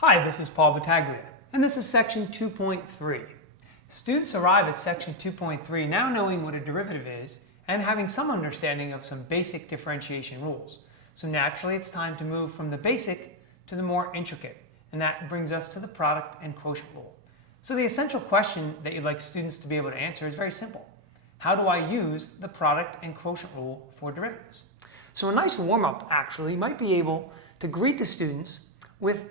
Hi, this is Paul Battaglia, and this is section 2.3. Students arrive at section 2.3 now knowing what a derivative is and having some understanding of some basic differentiation rules. So naturally it's time to move from the basic to the more intricate, and that brings us to the product and quotient rule. So the essential question that you'd like students to be able to answer is very simple. How do I use the product and quotient rule for derivatives? So a nice warm-up actually might be able to greet the students with,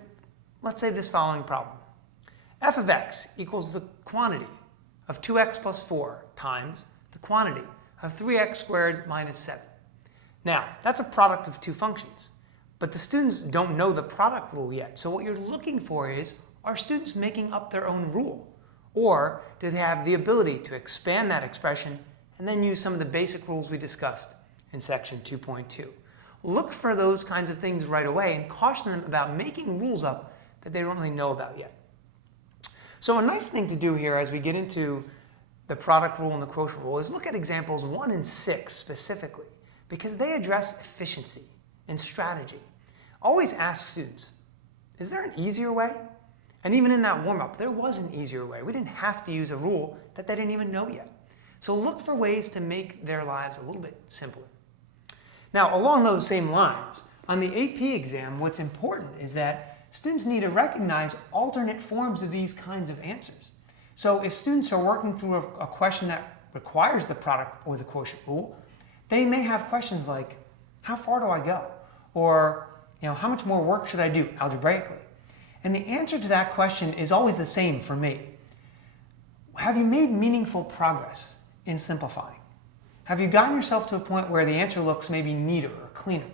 let's say, this following problem. F of x equals the quantity of 2x plus 4 times the quantity of 3x squared minus 7. Now, that's a product of two functions, but the students don't know the product rule yet. So what you're looking for is, are students making up their own rule? Or do they have the ability to expand that expression and then use some of the basic rules we discussed in section 2.2? Look for those kinds of things right away and caution them about making rules up that they don't really know about yet. So a nice thing to do here as we get into the product rule and the quotient rule is look at examples 1 and 6 specifically, because they address efficiency and strategy. Always ask students, is there an easier way? And even in that warm-up, there was an easier way. We didn't have to use a rule that they didn't even know yet. So look for ways to make their lives a little bit simpler. Now, along those same lines, on the AP exam, what's important is that students need to recognize alternate forms of these kinds of answers. So if students are working through a question that requires the product or the quotient rule, they may have questions like, how far do I go? Or, how much more work should I do algebraically? And the answer to that question is always the same for me. Have you made meaningful progress in simplifying? Have you gotten yourself to a point where the answer looks maybe neater or cleaner?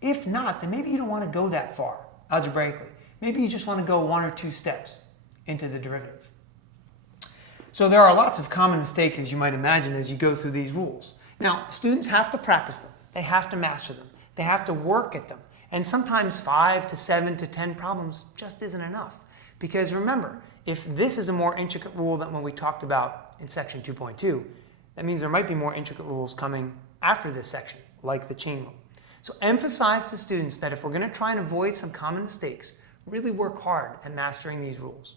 If not, then maybe you don't want to go that far algebraically. Maybe you just want to go 1 or 2 steps into the derivative. So there are lots of common mistakes, as you might imagine, as you go through these rules. Now, students have to practice them. They have to master them. They have to work at them. And sometimes 5 to 7 to 10 problems just isn't enough. Because remember, if this is a more intricate rule than what we talked about in section 2.2, that means there might be more intricate rules coming after this section, like the chain rule. So emphasize to students that if we're going to try and avoid some common mistakes, really work hard at mastering these rules.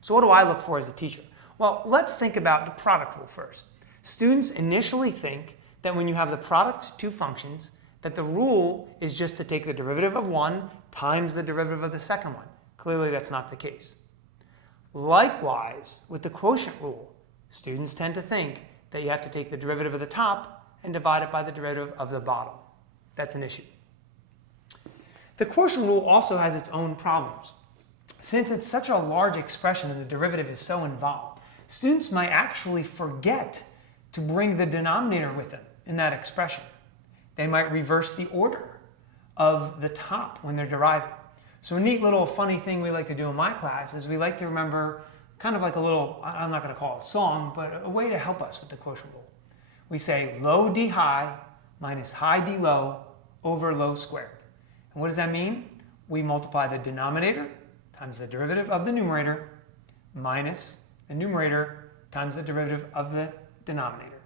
So what do I look for as a teacher? Well, let's think about the product rule first. Students initially think that when you have the product of two functions, that the rule is just to take the derivative of one times the derivative of the second one. Clearly, that's not the case. Likewise, with the quotient rule, students tend to think that you have to take the derivative of the top and divide it by the derivative of the bottom. That's an issue. The quotient rule also has its own problems. Since it's such a large expression and the derivative is so involved, students might actually forget to bring the denominator with them in that expression. They might reverse the order of the top when they're deriving. So a neat little funny thing we like to do in my class is we like to remember kind of like a little, I'm not going to call it a song, but a way to help us with the quotient rule. We say low d high minus high d low over low squared. And what does that mean? We multiply the denominator times the derivative of the numerator minus the numerator times the derivative of the denominator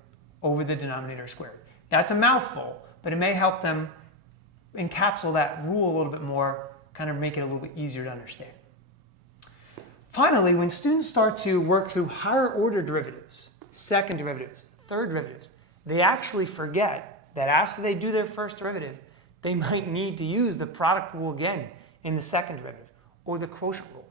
over the denominator squared. That's a mouthful, but it may help them encapsulate that rule a little bit more, kind of make it a little bit easier to understand. Finally, when students start to work through higher order derivatives, second derivatives, third derivatives, they actually forget that after they do their first derivative, they might need to use the product rule again in the second derivative, or the quotient rule.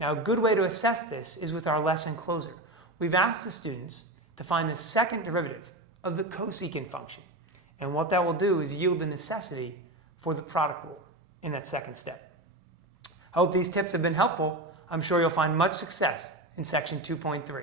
Now, a good way to assess this is with our lesson closer. We've asked the students to find the second derivative of the cosecant function. And what that will do is yield the necessity for the product rule in that second step. I hope these tips have been helpful. I'm sure you'll find much success in section 2.3.